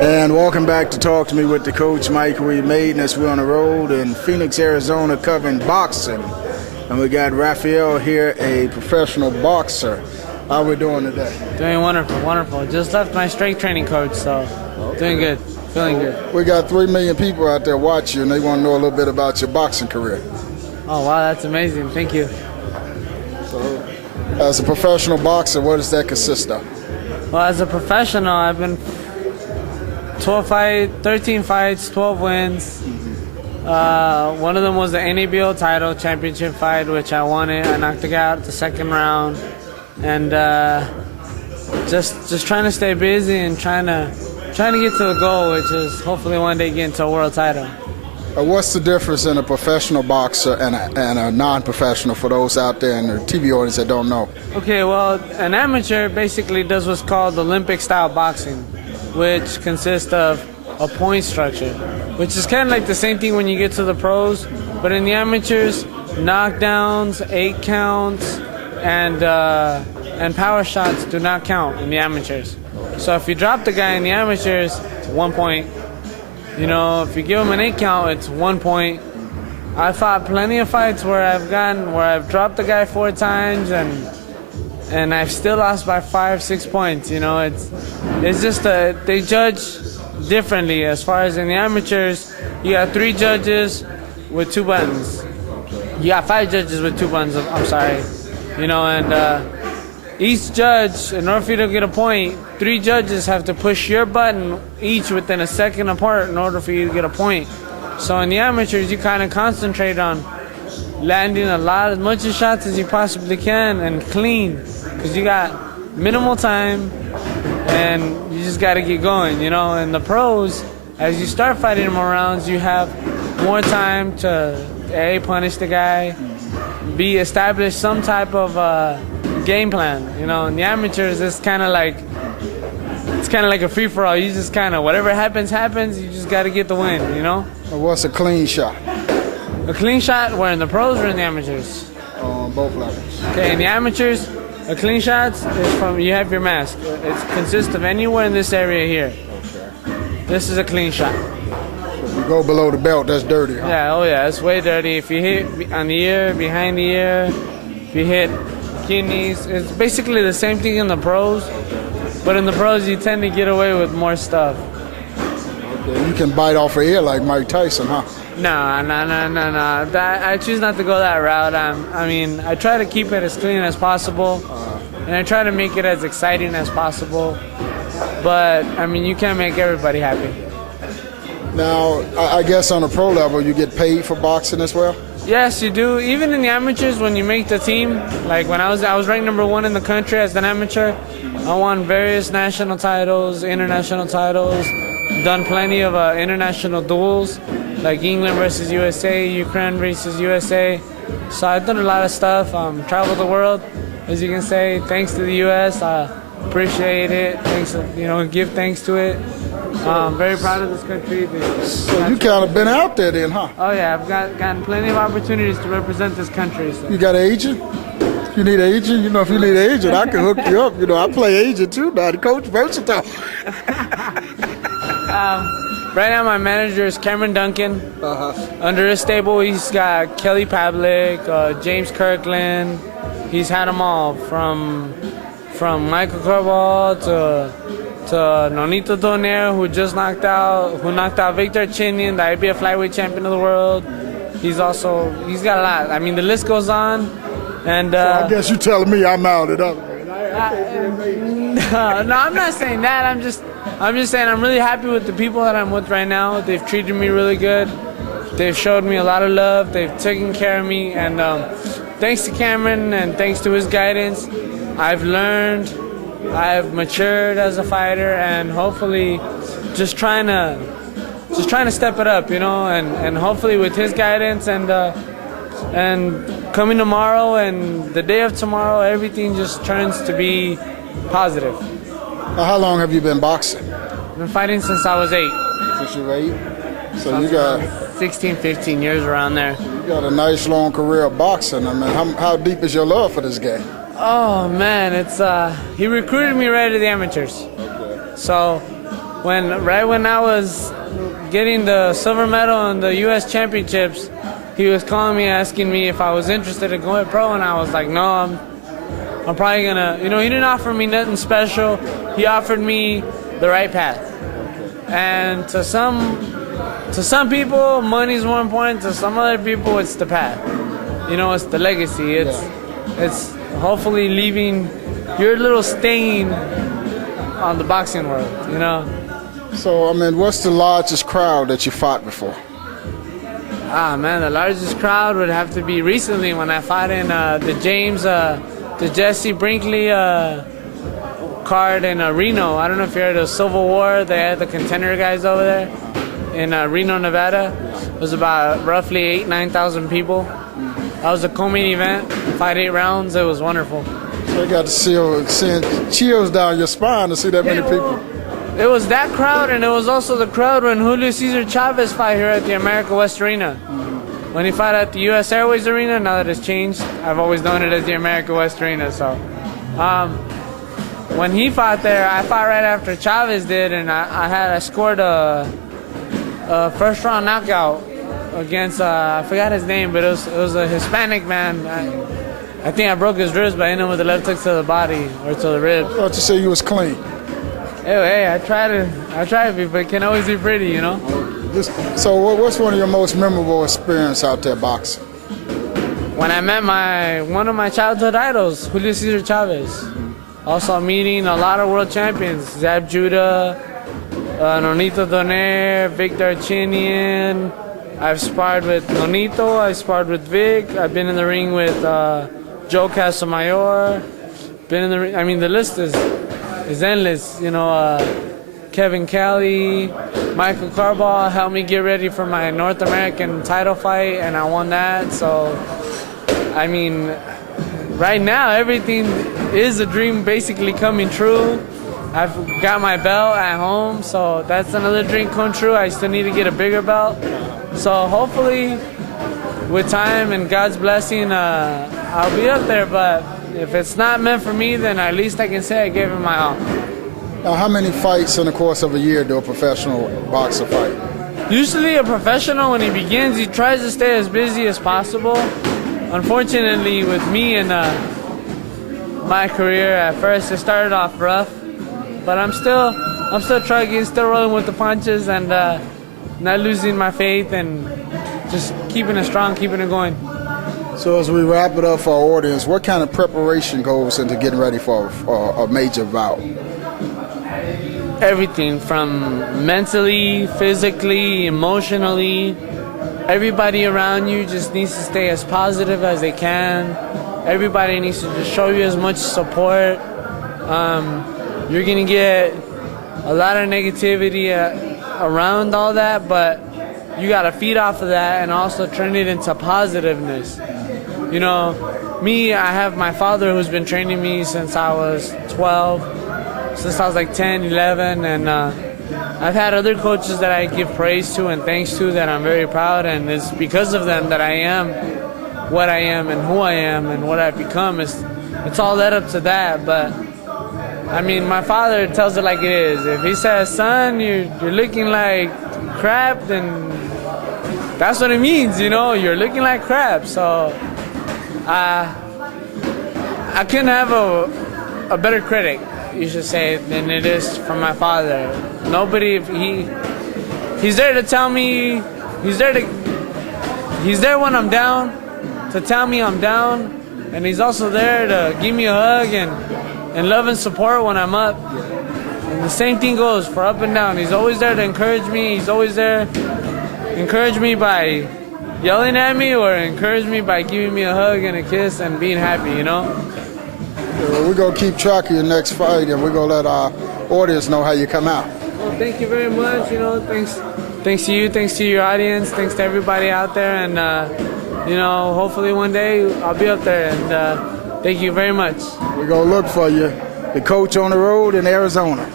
And welcome back to Talk to Me with the Coach, Mike Reed Maiden, as we're on the road in Phoenix, Arizona, covering boxing. And we got Raphael here, a professional boxer. How we doing today? Doing wonderful, wonderful. Just left my strength training coach, so doing good, feeling good. We got 3 million people out there watching you, and they want to know a little bit about your boxing career. Oh, wow, that's amazing. Thank you. So, as a professional boxer, what does that consist of? Well, as a professional, I've been 13 fights, 12 wins. One of them was the NABO title championship fight, which I won it. I knocked the guy out the second round. And just trying to stay busy and trying to get to the goal, which is hopefully one day get into a world title. What's the difference in a professional boxer and a non-professional for those out there in the TV audience that don't know? Okay, well, an amateur basically does what's called Olympic-style boxing, which consists of a point structure, which is kind of like the same thing when you get to the pros, but in the amateurs, knockdowns, 8 counts, and power shots do not count in the amateurs. So if you drop the guy in the amateurs, it's 1 point. You know, if you give him an 8 count, it's 1 point. I fought plenty of fights where I've dropped the guy 4 times and I've still lost by 5-6 points. You know, it's just they judge differently. As far as in the amateurs, you got 3 judges with 2 buttons. You got 5 judges with 2 buttons. I'm sorry. You know, and each judge, in order for you to get a point, 3 judges have to push your button each within a second apart in order for you to get a point. So in the amateurs, you kind of concentrate on landing as much of shots as you possibly can and clean, because you got minimal time and you just got to get going, you know. In the pros, as you start fighting more rounds, you have more time to A, punish the guy, B, establish some type of game plan. You know, in the amateurs, it's kind of like a free-for-all. You just kind of, whatever happens, you just got to get the win, you know? What's a clean shot? A clean shot, where in the pros or in the amateurs? On both levels. Okay, in the amateurs, a clean shot is from, you have your mask. It consists of anywhere in this area here. Okay. This is a clean shot. So if you go below the belt, that's dirty, huh? Yeah, oh yeah, it's way dirty. If you hit on the ear, behind the ear, if you hit kidneys, it's basically the same thing in the pros, but in the pros you tend to get away with more stuff. Okay, you can bite off her ear like Mike Tyson, huh? No. I choose not to go that route. I mean, I try to keep it as clean as possible, and I try to make it as exciting as possible, but I mean, you can't make everybody happy. Now, I guess on a pro level, you get paid for boxing as well? Yes, you do. Even in the amateurs, when you make the team, like when I was ranked #1 in the country as an amateur. I won various national titles, international titles, done plenty of international duels, like England versus USA, Ukraine versus USA. So I've done a lot of stuff, traveled the world, as you can say, thanks to the US. I appreciate it. Thanks, give thanks to it. Very proud of this country. So you kind of been out there then, huh? Oh yeah, I've gotten plenty of opportunities to represent this country. So. You got an agent? If you need an agent, if you need an agent, I can hook you up. I play agent too now. The coach versatile. Right now my manager is Cameron Duncan. Under his stable, he's got Kelly Pavlik, James Kirkland. He's had them all from Michael Corball to Nonito Donaire, who knocked out Victor Chinian, the IBF flyweight champion of the world. He's got a lot. I mean, the list goes on. And so I guess you're telling me I'm out at other. No, I'm not saying that. I'm just saying I'm really happy with the people that I'm with right now. They've treated me really good. They've showed me a lot of love. They've taken care of me, and thanks to Cameron and thanks to his guidance, I've learned. I've matured as a fighter, and hopefully just trying to step it up, and hopefully with his guidance and coming tomorrow and the day of tomorrow, everything just turns to be positive. How long have you been boxing? I've been fighting since I was 8. Since you were 8? So you got 16, 15 years around there. You got a nice long career of boxing. I mean, how deep is your love for this game? Oh man, it's he recruited me right to the amateurs. Okay. So right when I was getting the silver medal in the U.S. championships, he was calling me, asking me if I was interested in going pro, and I was like, no, I'm probably gonna, he didn't offer me nothing special. He offered me the right path. And to some people, money's more important. To some other people, it's the path. It's the legacy. It's hopefully leaving your little stain on the boxing world, So, what's the largest crowd that you fought before? Man, the largest crowd would have to be recently when I fought in the Jesse Brinkley card in Reno. I don't know if you heard of Civil War. They had the contender guys over there in Reno, Nevada. It was about roughly 9,000 people. That was a co-main event, 5-8 rounds. It was wonderful. So you got to send chills down your spine to see that many people. It was that crowd, and it was also the crowd when Julio Cesar Chavez fought here at the America West Arena. When he fought at the U.S. Airways Arena, now that it's changed, I've always known it as the America West Arena. So when he fought there, I fought right after Chavez did, and I scored a first round knockout against I forgot his name, but it was a Hispanic man. I think I broke his ribs by hitting him with a left hook to the body or to the ribs. I thought you said you was clean. Hey, I try to be, but it can always be pretty, So what's one of your most memorable experiences out there boxing? When I met one of my childhood idols, Julio Cesar Chavez. Also meeting a lot of world champions, Zab Judah, Nonito Donaire, Vic Darchinian. I've sparred with Nonito, I've sparred with Vic. I've been in the ring with Joe Casamayor. Been in the ring, the list is endless. Kevin Kelly, Michael Carball helped me get ready for my North American title fight, and I won that. So, right now everything is a dream basically coming true. I've got my belt at home, so that's another dream come true. I still need to get a bigger belt. So hopefully, with time and God's blessing, I'll be up there. But if it's not meant for me, then at least I can say I gave it my all. Now, how many fights in the course of a year do a professional boxer fight? Usually a professional, when he begins, he tries to stay as busy as possible. Unfortunately, with me and my career, at first it started off rough, but I'm still trucking, still rolling with the punches, and not losing my faith, and just keeping it strong, keeping it going. So as we wrap it up for our audience, what kind of preparation goes into getting ready for a major bout? Everything from mentally, physically, emotionally. Everybody around you just needs to stay as positive as they can. Everybody needs to just show you as much support. You're going to get a lot of negativity around all that, but you got to feed off of that and also turn it into positiveness. Me, I have my father who's been training me since I was 12, since I was like 10, 11, and I've had other coaches that I give praise to and thanks to that I'm very proud, and it's because of them that I am what I am and who I am and what I've become. It's all led up to that, but my father tells it like it is. If he says, son, you're looking like crap, then that's what it means, you're looking like crap. So I couldn't have a better critic, you should say, than it is from my father. Nobody, he's there to tell me, he's there when I'm down, to tell me I'm down, and he's also there to give me a hug and love and support when I'm up. And the same thing goes for up and down. He's always there to encourage me. He's always there to encourage me by yelling at me or encourage me by giving me a hug and a kiss and being happy, We're going to keep track of your next fight, and we're going to let our audience know how you come out. Well, thank you very much. Thanks to you, thanks to your audience, thanks to everybody out there, and hopefully one day I'll be up there. And thank you very much. We're going to look for you, the coach on the road in Arizona.